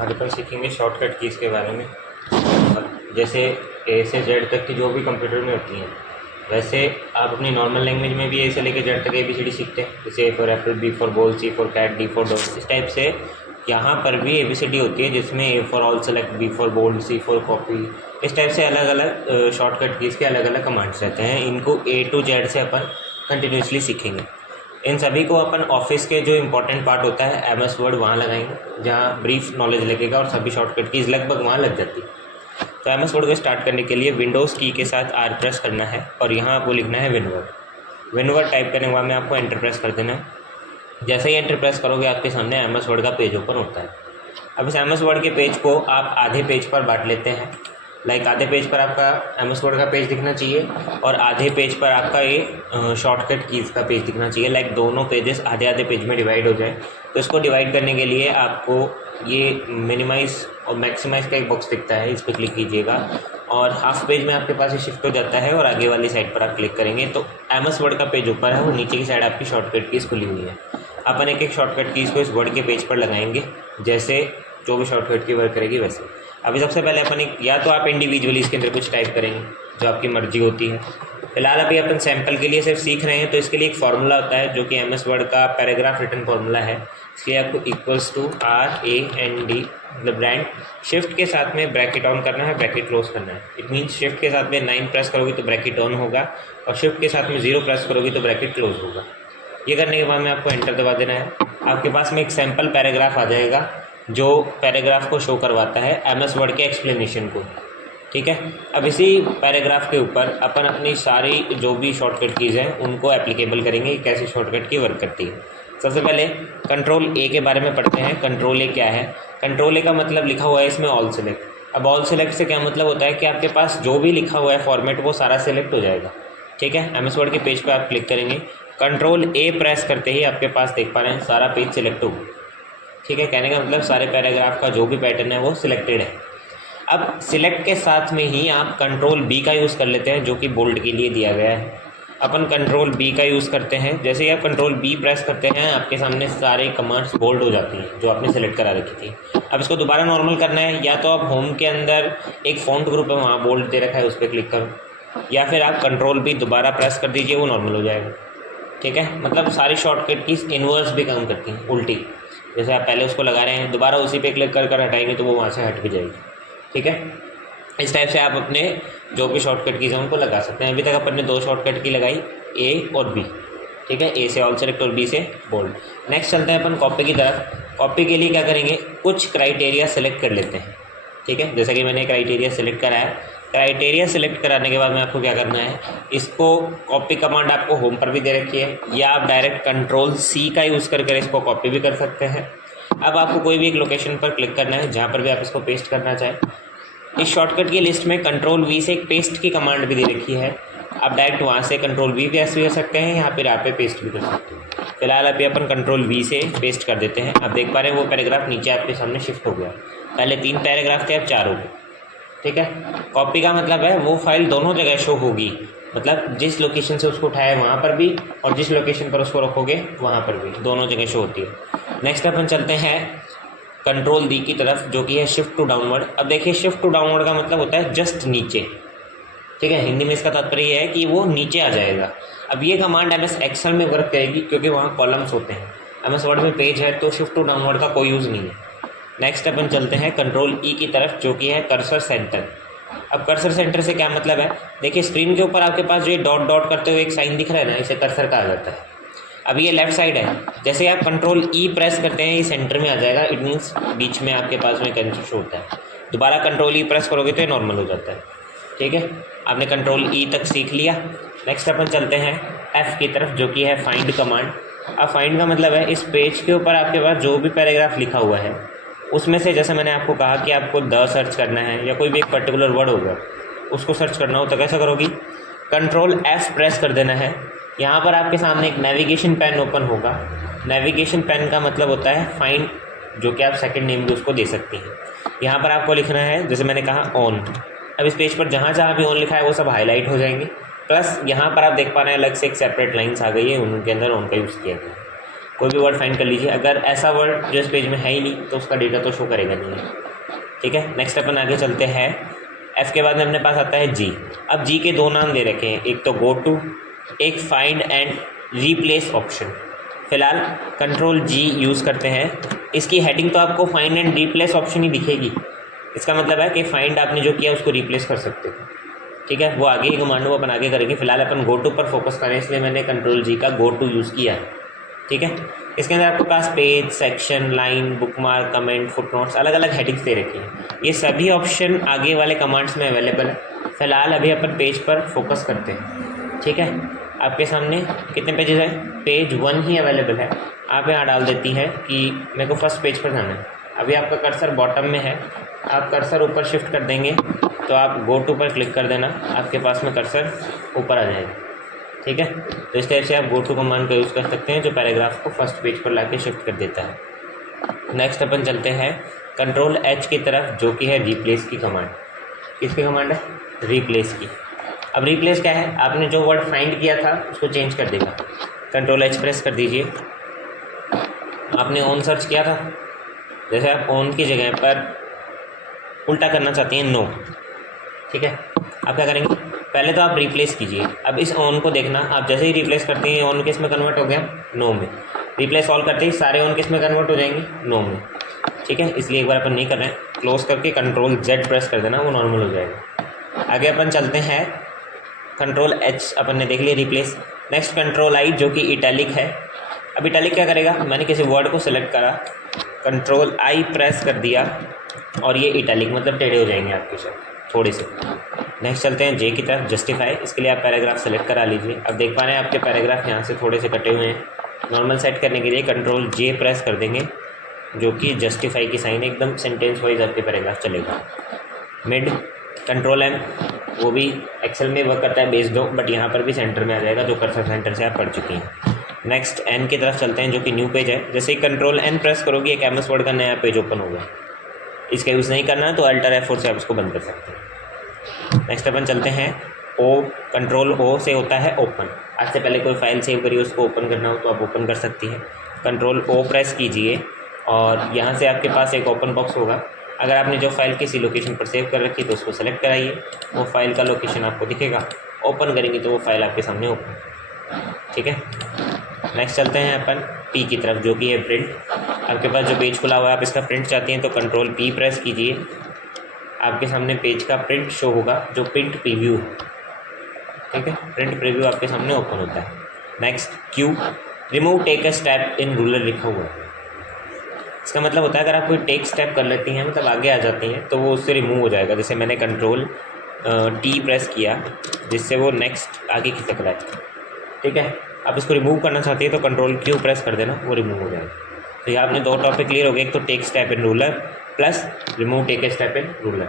आज अपन सीखेंगे shortcut keys के बारे में। जैसे ए से जेड तक की जो भी कंप्यूटर में होती हैं, वैसे आप अपनी नॉर्मल लैंग्वेज में भी ए से लेकर जेड तक ABCD सीखते हैं। जैसे A for apple, B for ball, C for cat, D for dog. इस टाइप से यहाँ पर भी ABCD होती है, जिसमें A for all select, B for bold, C for copy. इस टाइप से अलग अलग शॉर्टकट कीज़ के अलग अलग कमांड्स रहते हैं। इनको A to Z से अपन कंटिन्यूसली सीखेंगे। इन सभी को अपन ऑफिस के जो इंपॉर्टेंट पार्ट होता है MS वर्ड वहाँ लगाएंगे, जहाँ ब्रीफ नॉलेज लगेगा और सभी शॉर्टकट कीज़ लगभग वहाँ लग जाती है। तो MS वर्ड को स्टार्ट करने के लिए विंडोज़ की के साथ R प्रेस करना है और यहाँ आपको लिखना है विनवर्ड टाइप करने के बाद में आपको एंटर प्रेस कर देना है। जैसे ही एंटर प्रेस करोगे आपके सामने MS वर्ड का पेज ओपन होता है। अब इस MS वर्ड के पेज को आप आधे पेज पर बांट लेते हैं। आधे पेज पर आपका MS वर्ड का पेज दिखना चाहिए और आधे पेज पर आपका ये शॉर्टकट कीज़ का पेज दिखना चाहिए। दोनों पेजेस आधे आधे पेज में डिवाइड हो जाए। तो इसको डिवाइड करने के लिए आपको ये मिनिमाइज़ और मैक्सिमाइज़ का एक बॉक्स दिखता है, इस पर क्लिक कीजिएगा और हाफ पेज में आपके पास ये शिफ्ट हो जाता है और आगे वाली साइड पर आप क्लिक करेंगे तो MS वर्ड का पेज ऊपर है और नीचे की साइड आपकी शॉर्टकट कीज़ खुली हुई है। अपन एक एक शॉर्टकट कीज़ को इस वर्ड के पेज पर लगाएंगे, जैसे जो भी शॉर्टकट की वर्क करेगी वैसे। अभी सबसे पहले अपन या तो आप इंडिविजुअली इसके अंदर कुछ टाइप करेंगे जो आपकी मर्जी होती है। फिलहाल अभी अपन सैम्पल के लिए सिर्फ सीख रहे हैं, तो इसके लिए एक फार्मूला होता है जो कि MS वर्ड का पैराग्राफ रिटर्न फार्मूला है। इसलिए आपको =RAND मतलब ब्रांड शिफ्ट के साथ में ब्रैकेट ऑन करना है, ब्रैकेट क्लोज करना है। इट मीन्स शिफ्ट के साथ में 9 प्रेस करोगे तो ब्रैकेट ऑन होगा और शिफ्ट के साथ में 0 प्रेस करोगे तो ब्रैकेट क्लोज होगा। ये करने के बाद में आपको एंटर दबा देना है। आपके पास में एक सैम्पल पैराग्राफ आ जाएगा जो पैराग्राफ को शो करवाता है MS वर्ड के एक्सप्लेनेशन को। ठीक है, अब इसी पैराग्राफ के ऊपर अपन अपनी सारी जो भी शॉर्टकट कीज़ हैं उनको एप्लीकेबल करेंगे, कैसे शॉर्टकट की वर्क करती है। सबसे पहले कंट्रोल A के बारे में पढ़ते हैं। कंट्रोल A क्या है? कंट्रोल A का मतलब लिखा हुआ है इसमें ऑल सेलेक्ट। अब ऑल सेलेक्ट से क्या मतलब होता है कि आपके पास जो भी लिखा हुआ है फॉर्मेट वो सारा सेलेक्ट हो जाएगा। ठीक है, MS वर्ड के पेज पर आप क्लिक करेंगे, कंट्रोल A प्रेस करते ही आपके पास देख पा रहे हैं सारा पेज सिलेक्ट होगा। ठीक है, कहने का मतलब सारे पैराग्राफ का जो भी पैटर्न है वो सिलेक्टेड है। अब सिलेक्ट के साथ में ही आप कंट्रोल B का यूज़ कर लेते हैं, जो कि बोल्ड के लिए दिया गया है। अपन कंट्रोल B का यूज़ करते हैं। जैसे ही आप कंट्रोल B प्रेस करते हैं आपके सामने सारे कमांड्स बोल्ड हो जाती हैं जो आपने सेलेक्ट करा रखी थी। अब इसको दोबारा नॉर्मल करना है, या तो आप होम के अंदर एक फ़ॉन्ट ग्रुप है वहाँ बोल्ड दे रखा है उस पर क्लिक करो, या फिर आप कंट्रोल B दोबारा प्रेस कर दीजिए, वो नॉर्मल हो जाएगा। ठीक है, मतलब सारी शॉर्टकट की इन्वर्स भी काम करती हैं, उल्टी। जैसे आप पहले उसको लगा रहे हैं, दोबारा उसी पे क्लिक कर हटाएंगे तो वो वहाँ से हट भी जाएगी। ठीक है, इस टाइप से आप अपने जो भी शॉर्टकट कीज़ हैं उनको लगा सकते हैं। अभी तक अपन ने 2 शॉर्टकट की लगाई, A और B। ठीक है, A से ऑल सेलेक्ट और B से बोल्ड। नेक्स्ट चलते हैं अपन कॉपी की तरफ। कॉपी के लिए क्या करेंगे, कुछ क्राइटेरिया सेलेक्ट कर लेते हैं। ठीक है, जैसे कि मैंने क्राइटेरिया सेलेक्ट करा है। क्राइटेरिया सेलेक्ट कराने के बाद में आपको क्या करना है, इसको कॉपी कमांड आपको होम पर भी दे रखी है, या आप डायरेक्ट कंट्रोल C का यूज़ कर इसको कॉपी भी कर सकते हैं। अब आपको कोई भी एक लोकेशन पर क्लिक करना है जहाँ पर भी आप इसको पेस्ट करना चाहें। इस शॉर्टकट की लिस्ट में कंट्रोल V से एक पेस्ट की कमांड भी दे रखी है। आप डायरेक्ट वहाँ से कंट्रोल V प्रेस भी कर सकते हैं, यहाँ पर आप पे पेस्ट भी कर सकते हैं। फिलहाल अभी अपन कंट्रोल V से पेस्ट कर देते हैं। आप देख पा रहे हैं वो पैराग्राफ नीचे आपके सामने शिफ्ट हो गया। पहले 3 पैराग्राफ थे, अब 4 हो गए। ठीक है, कॉपी का मतलब है वो फाइल दोनों जगह शो होगी, मतलब जिस लोकेशन से उसको उठाया वहाँ पर भी और जिस लोकेशन पर उसको रखोगे वहाँ पर भी, दोनों जगह शो होती है। नेक्स्ट अपन चलते हैं कंट्रोल D की तरफ, जो कि है शिफ्ट टू डाउनवर्ड। अब देखिए, शिफ्ट टू डाउनवर्ड का मतलब होता है जस्ट नीचे। ठीक है, हिंदी में इसका तात्पर्य यह है कि वो नीचे आ जाएगा। अब ये कमांड MS एक्सेल में वर्क करेगी क्योंकि वहाँ कॉलम्स होते हैं। MS वर्ड में पेज है तो शिफ्ट टू डाउनवर्ड का कोई यूज़ नहीं है। नेक्स्ट अपन चलते हैं कंट्रोल E की तरफ, जो कि है कर्सर सेंटर। अब कर्सर सेंटर से क्या मतलब है, देखिए स्क्रीन के ऊपर आपके पास जो ये डॉट डॉट करते हुए एक साइन दिख रहा है ना, इसे कर्सर कहा जाता है। अब ये लेफ्ट साइड है, जैसे आप कंट्रोल E प्रेस करते हैं ये सेंटर में आ जाएगा। इट मीन्स बीच में आपके पास में कैंसिल शो होता है। दोबारा कंट्रोल E प्रेस करोगे तो ये नॉर्मल हो जाता है। ठीक है, आपने कंट्रोल E तक सीख लिया। नेक्स्ट अपन चलते हैं F की तरफ, जो कि है फाइंड कमांड। अब फाइंड का मतलब है इस पेज के ऊपर आपके पास जो भी पैराग्राफ लिखा हुआ है उसमें से, जैसे मैंने आपको कहा कि आपको द सर्च करना है या कोई भी एक पर्टिकुलर वर्ड होगा उसको सर्च करना हो तो कैसा करोगी, कंट्रोल F प्रेस कर देना है। यहाँ पर आपके सामने एक नेविगेशन पैन ओपन होगा। नेविगेशन पैन का मतलब होता है फाइंड, जो कि आप सेकंड नेम भी उसको दे सकती हैं। यहाँ पर आपको लिखना है, जैसे मैंने कहा, ऑन। अब इस पेज पर जहाँ जहाँ भी ऑन लिखा है वो सब हाईलाइट हो जाएंगे। प्लस यहाँ पर आप देख पा रहे हैं अलग से एक सेपरेट लाइन्स आ गई है, उनके अंदर ऑन का यूज़ किया गया है। कोई भी वर्ड फाइंड कर लीजिए, अगर ऐसा वर्ड जो इस पेज में है ही नहीं तो उसका डेटा तो शो करेगा नहीं। ठीक है, नेक्स्ट अपन आगे चलते हैं। एफ के बाद में अपने पास आता है जी। अब जी के दो नाम दे रखे हैं, एक तो गो टू, एक फाइंड एंड रिप्लेस ऑप्शन। फिलहाल कंट्रोल जी यूज़ करते हैं। इसकी हेडिंग तो आपको फाइंड एंड रिप्लेस ऑप्शन ही दिखेगी। इसका मतलब है कि फाइंड आपने जो किया उसको रिप्लेस कर सकते हो। ठीक है, वो आगे ही कमांडो अपन आगे करेंगे। फिलहाल अपन गो टू पर फोकस करें, इसलिए मैंने कंट्रोल जी का गो टू यूज़ किया है। ठीक है, इसके अंदर आपके पास page, section, line, bookmark, comment, footnotes, अलग अलग हेडिंग्स दे रखी हैं। ये सभी ऑप्शन आगे वाले कमांड्स में अवेलेबल है। फिलहाल अभी अपन पेज पर फोकस करते हैं। ठीक है, आपके सामने कितने पेजेस है? पेज 1 ही अवेलेबल है। आप यहाँ डाल देती हैं कि मेरे को फर्स्ट पेज पर जाना है। अभी आपका कर्सर बॉटम में है, आप कर्सर ऊपर शिफ्ट कर देंगे तो आप गो टू पर क्लिक कर देना, आपके पास में कर्सर ऊपर आ जाएगा। ठीक है, तो इस टाइप से आप गो टू कमांड का यूज़ कर सकते हैं, जो पैराग्राफ को फर्स्ट पेज पर लाके शिफ्ट कर देता है। नेक्स्ट अपन चलते हैं कंट्रोल एच की तरफ, जो कि है रिप्लेस की कमांड। किसकी कमांड है? रिप्लेस की। अब रिप्लेस क्या है? आपने जो वर्ड फाइंड किया था उसको चेंज कर देगा। कंट्रोल एच प्रेस कर दीजिए। आपने ऑन सर्च किया था, जैसे आप ऑन की जगह पर उल्टा करना चाहती हैं नो। ठीक है, आप क्या करेंगे? पहले तो आप रिप्लेस कीजिए। अब इस ऑन को देखना, आप जैसे ही रिप्लेस करते हैं ऑन किस में कन्वर्ट हो गया? नो में। रिप्लेस ऑल करते ही सारे ऑन किस में कन्वर्ट हो जाएंगे? नो में। ठीक है, इसलिए एक बार अपन नहीं कर रहे हैं, क्लोज करके कंट्रोल जेड प्रेस कर देना, वो नॉर्मल हो जाएगा। आगे अपन चलते हैं, कंट्रोल एच अपन ने देख लिया रिप्लेस। नेक्स्ट कंट्रोल आई, जो कि इटैलिक है। अब इटैलिक क्या करेगा? मैंने किसी वर्ड को सिलेक्ट करा, कंट्रोल आई प्रेस कर दिया और ये इटैलिक मतलब टेढ़े हो जाएंगे आपके शब्द थोड़े से। नेक्स्ट चलते हैं जे की तरफ, जस्टिफाई। इसके लिए आप पैराग्राफ सेलेक्ट करा लीजिए। अब देख पा रहे हैं आपके पैराग्राफ यहाँ से थोड़े से कटे हुए हैं। नॉर्मल सेट करने के लिए कंट्रोल जे प्रेस कर देंगे, जो कि जस्टिफाई की साइन, एकदम सेंटेंस वाइज आपके पैराग्राफ चलेगा। मिड, कंट्रोल एम, वो भी एक्सेल में वर्क करता है बेस्ड हो, बट यहाँ पर भी सेंटर में आ जाएगा, जो कर्सर सेंटर से आप पढ़ चुकी हैं। नेक्स्ट एन की तरफ चलते हैं, जो कि न्यू पेज है। जैसे ही कंट्रोल एन प्रेस करोगे एक एमएस वर्ड का नया पेज ओपन होगा। इसका यूज़ नहीं करना है तो अल्टर F4 से आप इसको बंद कर सकते हैं। नेक्स्ट अपन चलते हैं ओ, कंट्रोल ओ से होता है ओपन। आज से पहले कोई फाइल सेव करिए, उसको ओपन करना हो तो आप ओपन कर सकती हैं। कंट्रोल ओ प्रेस कीजिए और यहाँ से आपके पास एक ओपन बॉक्स होगा। अगर आपने जो फाइल किसी लोकेशन पर सेव कर रखी है तो उसको सेलेक्ट कराइए, वो फाइल का लोकेशन आपको दिखेगा। ओपन करेंगे तो वो फाइल आपके सामने ओपन। ठीक है, नेक्स्ट चलते हैं अपन पी की तरफ, जो कि है प्रिंट। आपके पास जो पेज खुला हुआ है, आप इसका प्रिंट चाहती हैं तो कंट्रोल पी प्रेस कीजिए। आपके सामने पेज का प्रिंट शो होगा, जो प्रिंट प्रीव्यू है। ठीक है, प्रिंट प्रीव्यू आपके सामने ओपन होता है। Next Q, remove take a step in ruler लिखा हुआ है। इसका मतलब होता है अगर आप कोई टेक स्टेप कर लेती हैं, मतलब आगे आ जाती हैं, तो वो उससे रिमूव हो जाएगा। जैसे मैंने कंट्रोल टी प्रेस किया, जिससे वो नेक्स्ट आगे खिसक रहा है। ठीक है, आप इसको रिमूव करना चाहती है तो कंट्रोल क्यू प्रेस कर देना, वो रिमूव हो जाएगा। तो यहाँ आपने दो टॉपिक क्लियर हो गए, एक तो take step in ruler plus remove take step in ruler.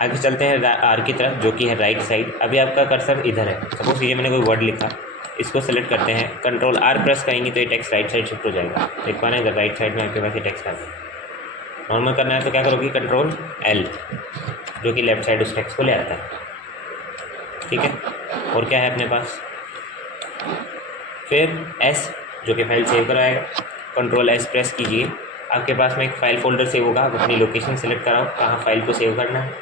आगे चलते हैं आर की तरफ, जो कि है राइट साइड। अभी आपका कर्सर इधर है, सपोज ये मैंने कोई वर्ड लिखा, इसको सेलेक्ट करते हैं, कंट्रोल आर प्रेस करेंगे तो ये टेक्स्ट राइट साइड शिफ्ट हो जाएगा। देख पा रहे हैं, राइट साइड में आपके पास ये टेक्स्ट आ जाएगा। नॉर्मल करना है तो क्या करोगी? कंट्रोल एल, जो कि लेफ्ट साइड उस टेक्स्ट को ले आता है। ठीक है, और क्या है अपने पास? फिर एस, जो कि फाइल सेव कराएगा। कंट्रोल एस प्रेस कीजिए, आपके पास में एक फाइल फोल्डर सेव होगा। आप अपनी लोकेशन सेलेक्ट कराओ, कहाँ फाइल को सेव करना है,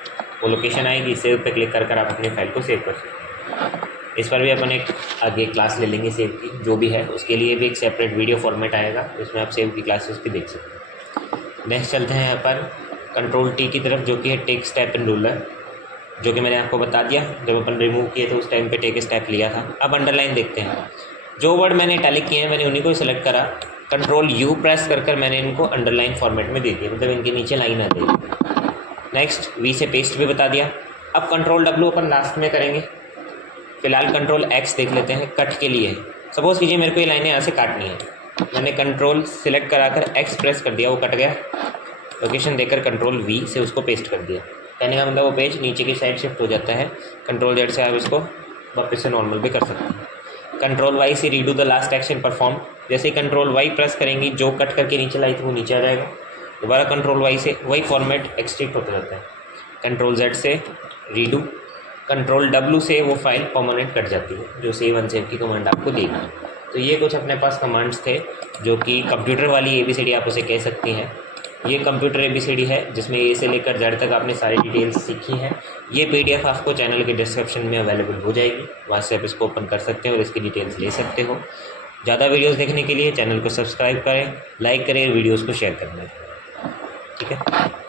वो लोकेशन आएगी। सेव पे क्लिक कर आप अपनी फाइल को सेव कर सकते हैं। इस पर भी अपन एक आगे क्लास ले लेंगे सेव की, जो भी है उसके लिए भी एक सेपरेट वीडियो फॉर्मेट आएगा, जिसमें आप सेव की क्लासेस भी देख सकते हैं। नेक्स्ट चलते हैं यहाँ पर कंट्रोल टी की तरफ, जो कि है टेक स्टेप इन रूलर, जो कि मैंने आपको बता दिया जब अपन रिमूव किए तो उस टाइम पे टेक स्टेप लिया था। अब अंडरलाइन देखते हैं। जो वर्ड मैंने इटैलिक किए हैं मैंने उन्हीं को सिलेक्ट करा, कंट्रोल यू प्रेस कर मैंने इनको अंडरलाइन फॉर्मेट में दे दिया, मतलब इनके नीचे लाइन आ जाएगी। नेक्स्ट वी से पेस्ट भी बता दिया। अब कंट्रोल डब्ल्यू अपन लास्ट में करेंगे। फिलहाल कंट्रोल एक्स देख लेते हैं कट के लिए। सपोज कीजिए मेरे को ये लाइनें यहाँ से काटनी है, मैंने कंट्रोल सिलेक्ट कराकर एक्स प्रेस कर दिया, वो कट गया। लोकेशन देकर कंट्रोल वी से उसको पेस्ट कर दिया, कहने का मतलब वो पेज नीचे की साइड शिफ्ट हो जाता है। कंट्रोल जेड से आप इसको वापस से नॉर्मल भी कर सकते हैं। कंट्रोल वाई से redo the last action perform, जैसे ही कंट्रोल वाई प्रेस करेंगी जो कट करके नीचे लाई थी वो नीचे आ जाएगा। दोबारा कंट्रोल वाई से वही फॉर्मेट एक्सट्रैक्ट होता रहता है। कंट्रोल जेड से रीडू, कंट्रोल डब्ल्यू से वो फाइल परमानेंट कट जाती है, जो सेव अनसेव की कमांड आपको देगी। तो ये कुछ अपने पास कमांड्स थे जो कि कंप्यूटर वाली ABCD आप उसे कह सकती हैं। ये कंप्यूटर ABCD है जिसमें ए से लेकर जेड तक आपने सारी डिटेल्स सीखी हैं। ये PDF आपको चैनल के डिस्क्रिप्शन में अवेलेबल हो जाएगी, वहाँ से आप इसको ओपन कर सकते हो और इसकी डिटेल्स ले सकते हो। ज़्यादा वीडियोस देखने के लिए चैनल को सब्सक्राइब करें, लाइक करें, वीडियोस को शेयर करें। ठीक है।